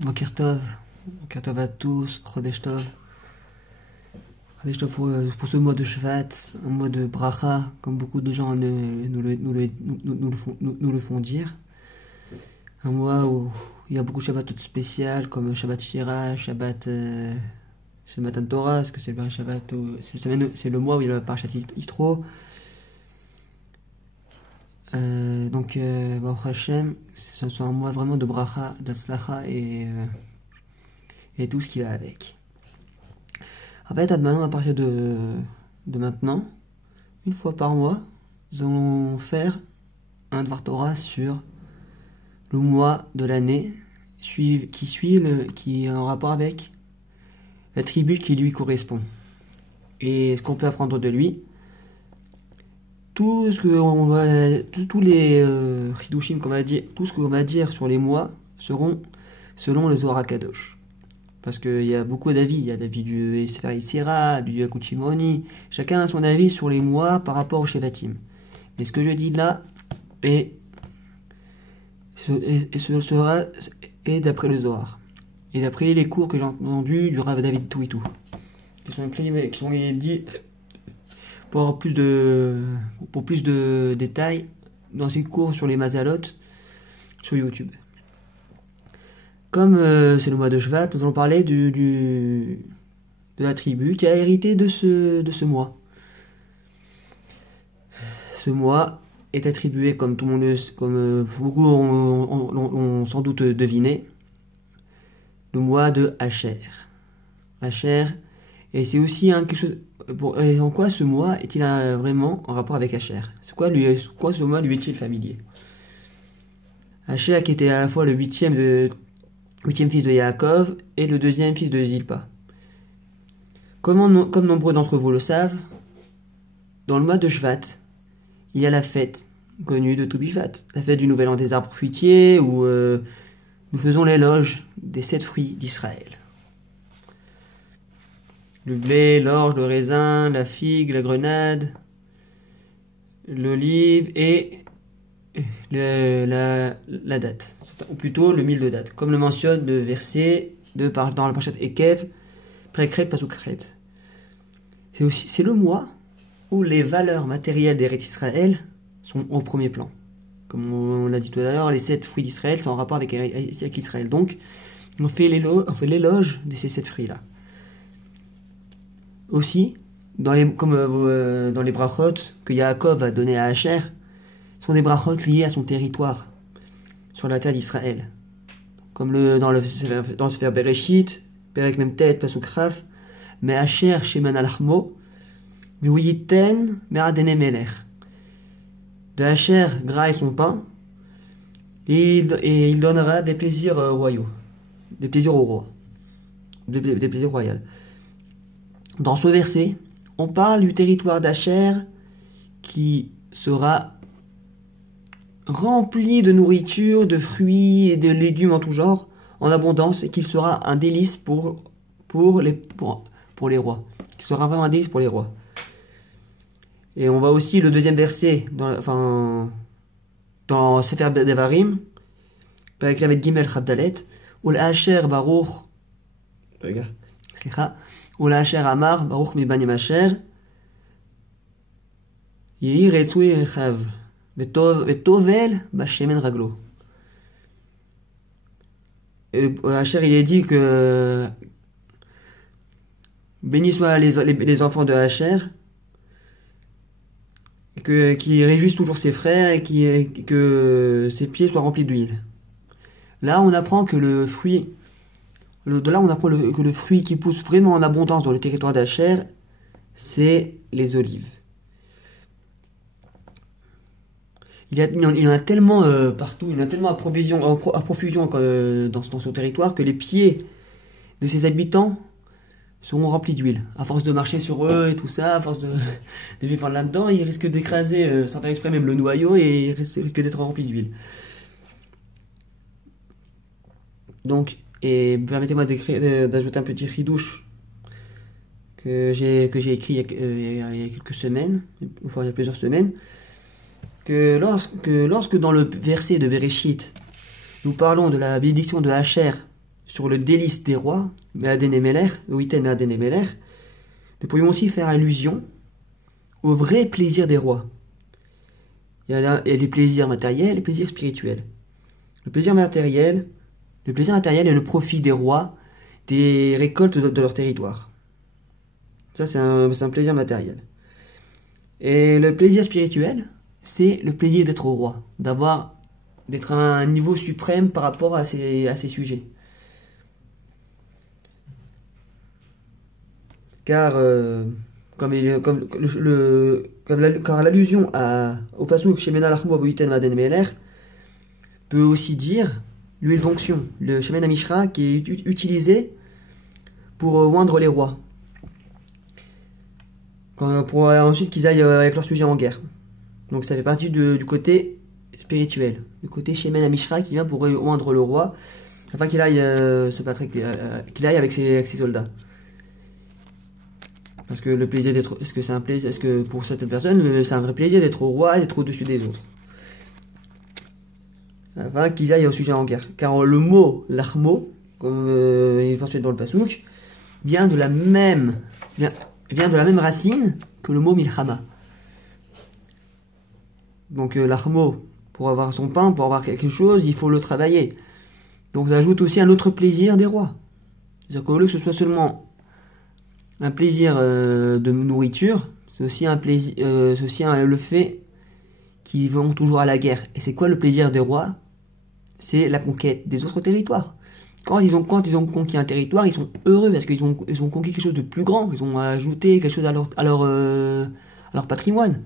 Boker Tov. Boker Tov à tous. Chodesh Tov. Chodesh Tov pour ce mois de Shvat, un mois de Bracha, comme beaucoup de gens nous le font dire. Un mois où il y a beaucoup de Shabbatot spéciales, comme Shabbat Shira, Shabbat Matan Torah, parce que c'est le Shabbat, c'est le mois où il y a le Parashat Yitro. Baruch Hashem, ce soit un mois vraiment de bracha, d'Atzlacha et tout ce qui va avec. En fait, à partir de maintenant, une fois par mois, nous allons faire un Dvar Torah sur le mois de l'année qui est en rapport avec la tribu qui lui correspond. Et ce qu'on peut apprendre de lui. Tous les chidushim qu'on va dire, tout ce qu'on va dire sur les mois seront selon le Zohar Kadosh. Parce qu'il y a beaucoup d'avis, il y a l'avis du Sefer Yetzirah, du Yakut Shimoni, chacun a son avis sur les mois par rapport au Shevatim. Mais ce que je dis là est d'après le Zohar. Et d'après les cours que j'ai entendus du Rav David Touitou, qui sont dit pour plus de détails dans ces cours sur les Mazalot sur YouTube. Comme c'est le mois de Shvat, nous allons parler de la tribu qui a hérité de ce mois. Ce mois est attribué, comme tout le monde, beaucoup ont sans doute deviné, le mois de Asher. Asher, et c'est aussi quelque chose. Et en quoi ce mois est-il vraiment en rapport avec Asher? Quoi ce mois lui est-il familier? Asher qui était à la fois le huitième fils de Yaakov et le deuxième fils de Zilpa. Comme nombreux d'entre vous le savent, dans le mois de Shvat, il y a la fête connue de Toubishvat, la fête du nouvel an des arbres fruitiers, où nous faisons l'éloge des 7 fruits d'Israël. Le blé, l'orge, le raisin, la figue, la grenade, l'olive et la date, ou plutôt le mil de date, comme le mentionne le verset dans la Parashat Ekev, Prekret Pasukret. C'est le mois où les valeurs matérielles d'Eretz Israël sont au premier plan. Comme on l'a dit tout à l'heure, les 7 fruits d'Israël sont en rapport avec Israël. Donc, on fait l'éloge de ces 7 fruits-là. Aussi, dans les brachot que Yaakov a donné à Asher, sont des brachot liés à son territoire, sur la terre d'Israël. Comme dans le Sefer Bereshit, Perek Memtet, Pasuk Raf, mais Asher Sheman Alachmo, Miwiyiten Meradene Melech. De Asher, gras et son pain, et il donnera des plaisirs royaux, des plaisirs au roi, des plaisirs royaux. Dans ce verset, on parle du territoire d'Asher qui sera rempli de nourriture, de fruits et de légumes en tout genre, en abondance, et qu'il sera un délice pour les rois. Qui sera vraiment un délice pour les rois. Et on voit aussi le deuxième verset dans Sefer Devarim, avec la Gimel Chabdalet, Ul Asher Baruch, regarde, Ul Asher Amar Baruch Mibanim Asher, Yehi Retsui Rechav, Vetovel Bashemen Raglo. Asher, il est dit que bénis soient les enfants de Asher, qui réjouissent toujours ses frères et que ses pieds soient remplis d'huile. Là, on apprend que le fruit qui pousse vraiment en abondance dans le territoire d'Asher, c'est les olives. Il y en a tellement partout, il y en a tellement à profusion dans son territoire que les pieds de ses habitants seront remplis d'huile. À force de marcher sur eux et tout ça, à force de vivre là-dedans, ils risquent d'écraser sans faire exprès même le noyau et ils risquent d'être remplis d'huile. Donc, et permettez-moi d'ajouter un petit ridouche que j'ai écrit il y a quelques semaines, enfin il y a plusieurs semaines, que lorsque dans le verset de Bereshit, nous parlons de la bénédiction de Asher sur le délice des rois, Me'aden et Meler, Oiten Me'aden et Meler, nous pourrions aussi faire allusion au vrai plaisir des rois. Il y a les plaisirs matériels et les plaisirs spirituels. Le plaisir matériel est le profit des rois des récoltes de leur territoire. Ça, c'est un plaisir matériel. Et le plaisir spirituel, c'est le plaisir d'être roi, d'être à un niveau suprême par rapport à ces sujets. Car car l'allusion au passouk Shemena Lachmo Aboiten Maden Meler peut aussi dire l'huile d'onction, le Shemen Amishra qui est utilisé pour oindre les rois. Pour ensuite qu'ils aillent avec leur sujet en guerre. Donc ça fait partie du côté spirituel, du côté Shemen Amishra qui vient pour oindre le roi afin qu'il aille se battre, qu'il aille avec ses soldats. Parce que le plaisir d'être, est-ce que pour certaines personnes, c'est un vrai plaisir d'être au roi, d'être au-dessus des autres. Afin qu'ils aillent au sujet en guerre. Car le mot l'achmo, comme il est mentionné dans le pasouk, vient de la même racine que le mot milchama. Donc l'achmo, pour avoir son pain, pour avoir quelque chose, il faut le travailler. Donc ça ajoute aussi un autre plaisir des rois. C'est-à-dire qu'au lieu que ce soit seulement un plaisir de nourriture, c'est aussi un plaisir, c'est aussi le fait qu'ils vont toujours à la guerre. Et c'est quoi le plaisir des rois? C'est la conquête des autres territoires. Quand ils ont conquis un territoire, ils sont heureux parce qu'ils ont conquis quelque chose de plus grand. Ils ont ajouté quelque chose à leur patrimoine.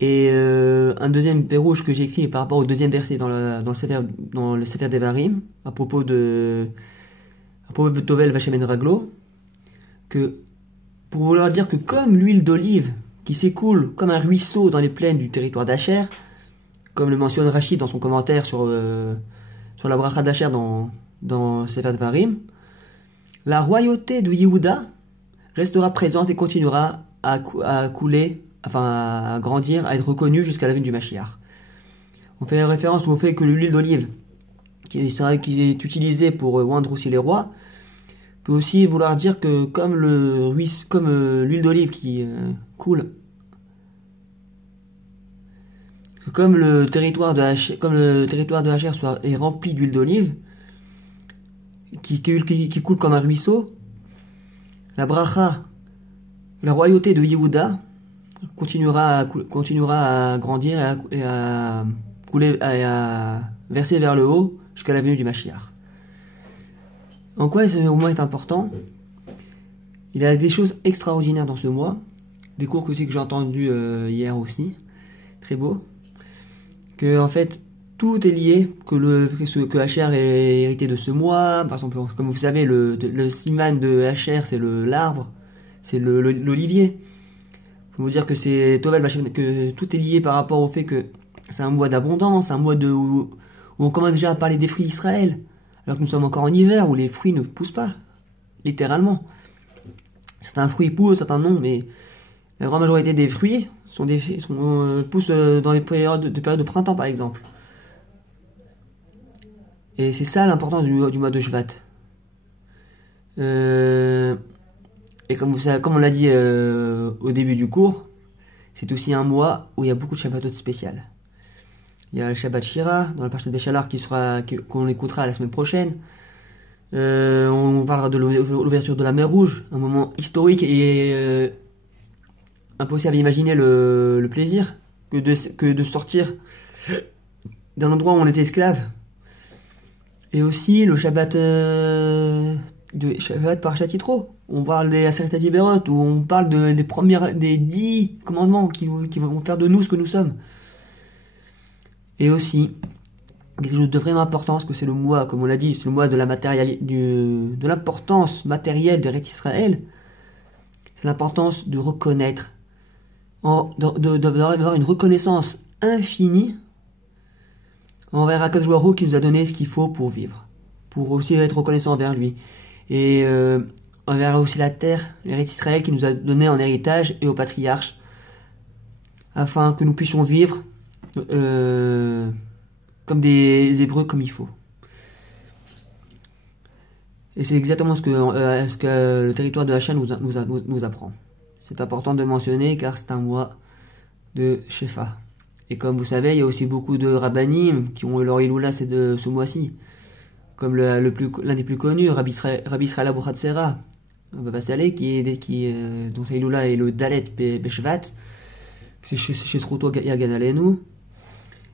Et un deuxième pérouge que j'ai écrit par rapport au deuxième verset dans le Sefer Devarim, à propos de Tovel Vachem en Raglo, que pour vouloir dire que comme l'huile d'olive qui s'écoule comme un ruisseau dans les plaines du territoire d'Asher, comme le mentionne Rachid dans son commentaire sur la bracha d'Asher dans Sefer Devarim, la royauté de Yehuda restera présente et continuera à couler, à grandir, à être reconnue jusqu'à la venue du Mashiach. On fait référence au fait que l'huile d'olive qui est utilisée pour oindre aussi les rois peut aussi vouloir dire que comme l'huile d'olive qui coule, comme le territoire de Asher est rempli d'huile d'olive qui coule comme un ruisseau, la bracha, la royauté de Yehuda continuera à grandir et à couler, à verser vers le haut jusqu'à la venue du Mashiach. En quoi ce mois est important? Il y a des choses extraordinaires dans ce mois, des cours aussi que j'ai entendus hier aussi, très beau, que en fait tout est lié, que Asher est hérité de ce mois. Par exemple, comme vous savez, le siman de Asher, c'est l'arbre, c'est l'olivier. Faut vous dire que c'est Tovel, que tout est lié par rapport au fait que c'est un mois d'abondance, un mois où on commence déjà à parler des fruits d'Israël, alors que nous sommes encore en hiver où les fruits ne poussent pas, littéralement. Certains fruits poussent, certains non, mais la grande majorité des fruits poussent dans des périodes de printemps, par exemple. Et c'est ça l'importance du mois de Shvat. Et comme on l'a dit au début du cours, c'est aussi un mois où il y a beaucoup de Shabbatot spéciales. Il y a le Shabbat Shira dans la partie de Béchalar qu'on écoutera la semaine prochaine. On parlera de l'ouverture de la mer Rouge, un moment historique et impossible à imaginer le plaisir que de sortir d'un endroit où on était esclave. Et aussi le Shabbat Parashat Yitro. On parle des Aseret HaDiberot, où on parle des 10 commandements qui vont faire de nous ce que nous sommes. Et aussi, quelque chose de vraiment important, parce que c'est le mois, comme on l'a dit, c'est le mois de l'importance matérielle de Eretz Israël. C'est l'importance de reconnaître, d'avoir une reconnaissance infinie envers Akadosh Baruch Hu qui nous a donné ce qu'il faut pour vivre, pour aussi être reconnaissant envers lui. Et envers aussi la terre, l'Eretz Israël qui nous a donné en héritage et aux patriarches, afin que nous puissions vivre comme des Hébreux comme il faut. Et c'est exactement ce que le territoire de Hachem nous apprend. C'est important de mentionner car c'est un mois de Shefa. Et comme vous savez, il y a aussi beaucoup de rabbanim qui ont eu leur Iloula de ce mois-ci. Comme l'un des plus connus, Rabbi Israël Abu Hatzera, Baba Saleh, dont sa Iloula est le Dalet Beshvat. C'est chez Sruto Yagan Alenu.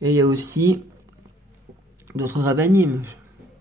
Et il y a aussi d'autres rabbanim.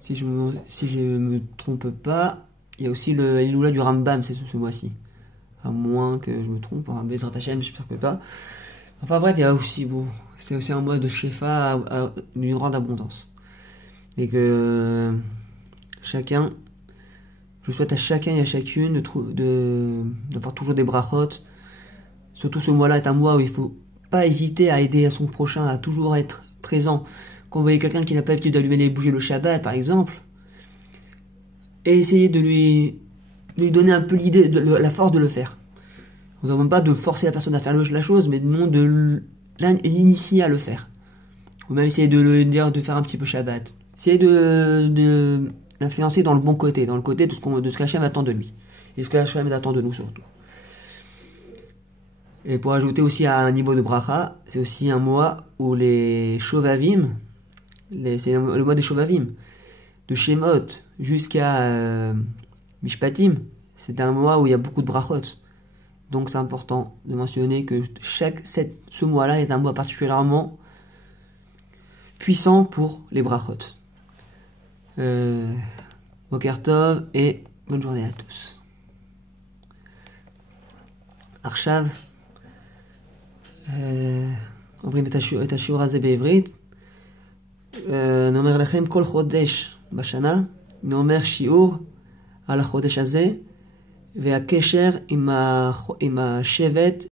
Si je me trompe pas, il y a aussi le Iloula du Rambam, c'est ce mois-ci. À moins que je me trompe, Bezrat Hashem, je ne sais pas. Enfin bref, il y a aussi, c'est aussi un mois de Shefa d'une grande abondance. Et que je souhaite à chacun et à chacune d'avoir toujours des brachot. Surtout ce mois-là est un mois où il ne faut pas hésiter à aider à son prochain, à toujours être présent. Quand vous voyez quelqu'un qui n'a pas l'habitude d'allumer les bougies le Shabbat, par exemple, et essayez de lui donner un peu l'idée, la force de le faire. On ne demande pas de forcer la personne à faire la chose, mais de l'initier à le faire. Ou même essayer de le dire de faire un petit peu Shabbat. Essayez de l'influencer dans le bon côté, dans le côté de ce qu'Hachem attend de lui. Et ce qu'Hachem attend de nous surtout. Et pour ajouter aussi à un niveau de bracha, c'est aussi un mois où les Shovavim, c'est le mois des Shovavim, de Shemot jusqu'à Mishpatim, c'est un mois où il y a beaucoup de brachot. Donc c'est important de mentionner que ce mois-là est un mois particulièrement puissant pour les brachot. Boker Tov et bonne journée à tous. Arshav, אומרים את השיעור הזה בעברית. נאמר לכם כל חודש בשנה, נאמר שיעור על החודש הזה, והקשר עם השבט